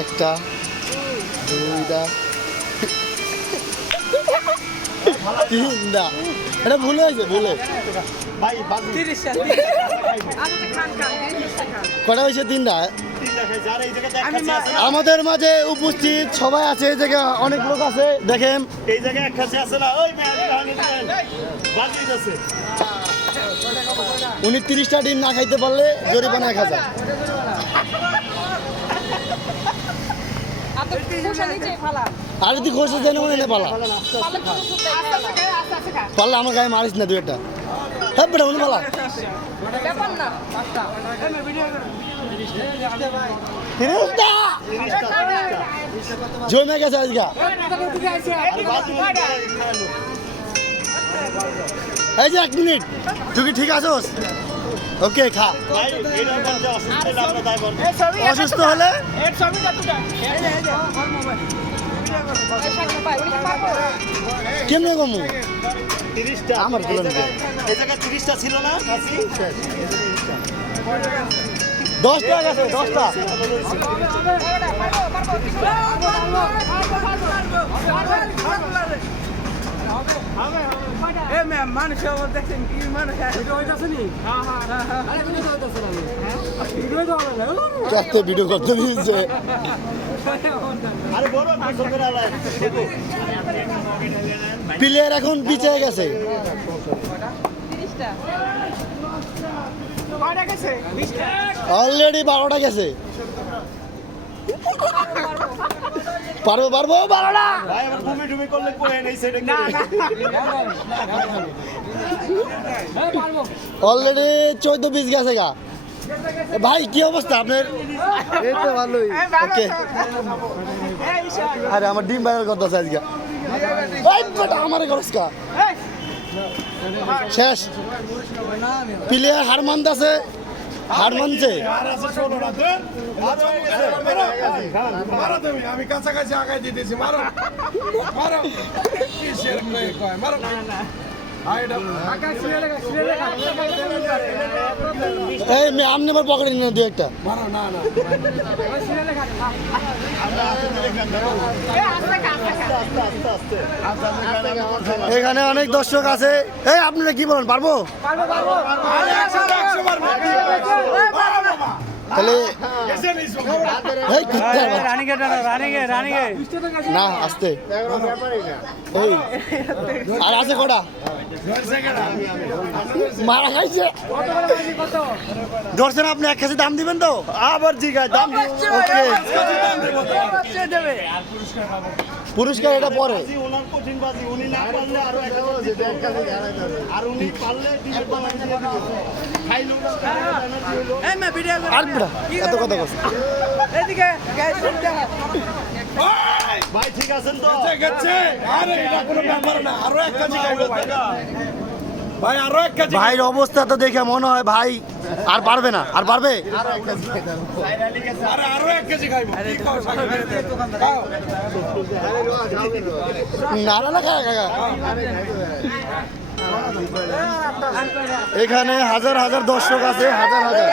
একটা দুইটা তিনটা এটা ভুলে হয়েছে ভুলে কটা হয়েছে তিনটা আমাদের মাঝে উপস্থিত সবাই আছে এই জায়গায় অনেক লোক আছে দেখেন এই জায়গায় এক কাছে আছে না ওই উনি 30টা ডিম না খাইতে পারলে জরিমানা 1000 আর যদি খোঁজে দেন মনে নেই পালা পারলে আমার গায়ে মারিস না দুই একটা হ্যাঁ বেটা উনি পালা জমে গেছে আজকে এই যে 1 মিনিট তুই কি ঠিক আছোস ওকে খা অসুস্থ হলে কেমনে কমু 30টা আমার বলেন এই জায়গায় 30টা ছিল না 10টা গেছে 10টা মানুষ দেখছেন কি মানুষ কত ভিডিও করতে দিয়েছে প্লেয়ার এখন পিছিয়ে গেছে অলরেডি 12টা গেছে পারবো 12টা ভাই আবার ঘুমে ঢুমে করলে কোহেন এই সাইডে অলরেডি 14 পিস গেছে গা ভাই কি অবস্থা আপনার এই তো ভালোই ওকে আরে আমার ডিম ভাইরাল করতেছে আজকে ওই বেটা আমারে করস কা শেষ প্লেয়ার হার মানতেছে হার মানছে আমি কাছাকাছি আগাই দিতেছি মারো মারো মারো এই মে আমনে আবার পকেটে নিয়ে দুই একটা মারো না না এখানে অনেক দর্শক আছে এই আপনারা কি বলেন পারবো তাহলে এই কুত্তা না আসতে এই আর আছে কটা মারা খাইছে ধরছেন আপনি 1 কেজি দাম দিবেন তো আবার জিগায় দাম ওকে পুরস্কার এটা পরে ওনার কঠিন বাজি উনি না পারলে আরো একটা আর উনি পারলে ডিমের বানাই দিয়ে দিবে খাইলো আর বেটা এত কথা কস ভাই ঠিক আছেন তো গেছে আরে এটা কোনো ব্যাপার না আরো এক কেজি খাইবো ভাই আরো এক কেজি ভাইয়ের অবস্থা তো দেখে মনে হয় ভাই আর পারবে না আর পারবে আরে আরো এক কেজি খাইবো না না না কাকা এখানে হাজার হাজার দর্শক আছে হাজার হাজার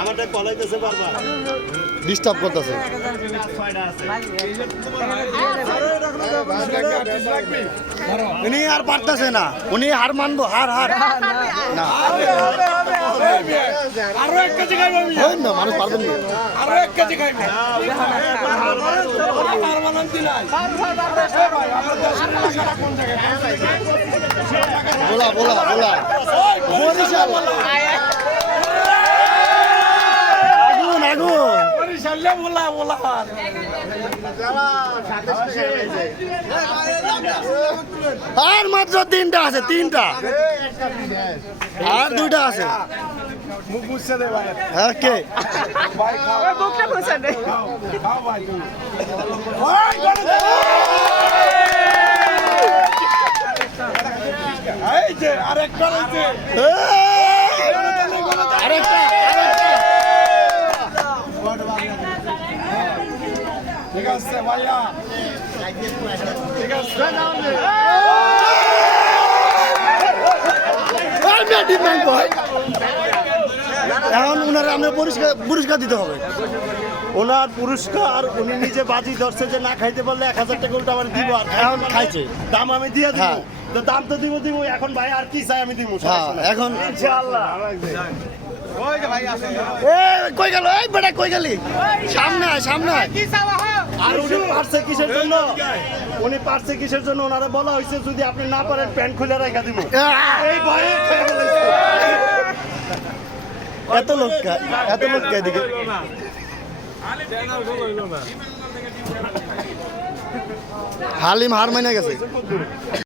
আমারটা কলাইতেছে বারবার ডিস্টার্ব করতেছে উনি আর পারতেছে না উনি হার মানবো হার হার না আরো এক কেজি খাইবো আমি হয় না মানুষ পারবেন না আরো এক কেজি খাইবো আর মানান দিলাই বলা বলা বলা বরিশাল আগুন আগুন বরিশালে বলা বলা আর মাত্র 3টা আছে 3টা আর 2টা আছে মুখ মুছছে দে ভাই ওকে ভাই খাও বুকটা মুছে দে খাও ভাই তুমি ওই গড়ে এই যে আরেকটা রইছে আরেকটা ঠিক আছে ভাইয়া এখন উনারা আমরা পুরস্কার দিতে হবে। ওনার পুরস্কার উনি নিজে বাজি ধরছে যে না খাইতে পারলে 1000 টাকা উল্টা আমার দিব, আর এখন খাইছে। দাম আমি দিয়ে দিব। হ্যাঁ। তো দাম তো দিব এখন ভাই আর কি চাই আমি দিব হ্যাঁ এখন ইনশাআল্লাহ। কই গেল এই বেটা কই গেলি? সামনে আয়, সামনে আয়। আর উনি পারছে কিসের জন্য? উনি পারছে কিসের জন্য? ওনারা বলা হয়েছে যদি আপনি না পারেন প্যান্ট খুলে রেখে দিব। এই ভয়ে খেয়ে ফেলেছে। এত লোক এদিকে হালিম হার মাইনা গেছে।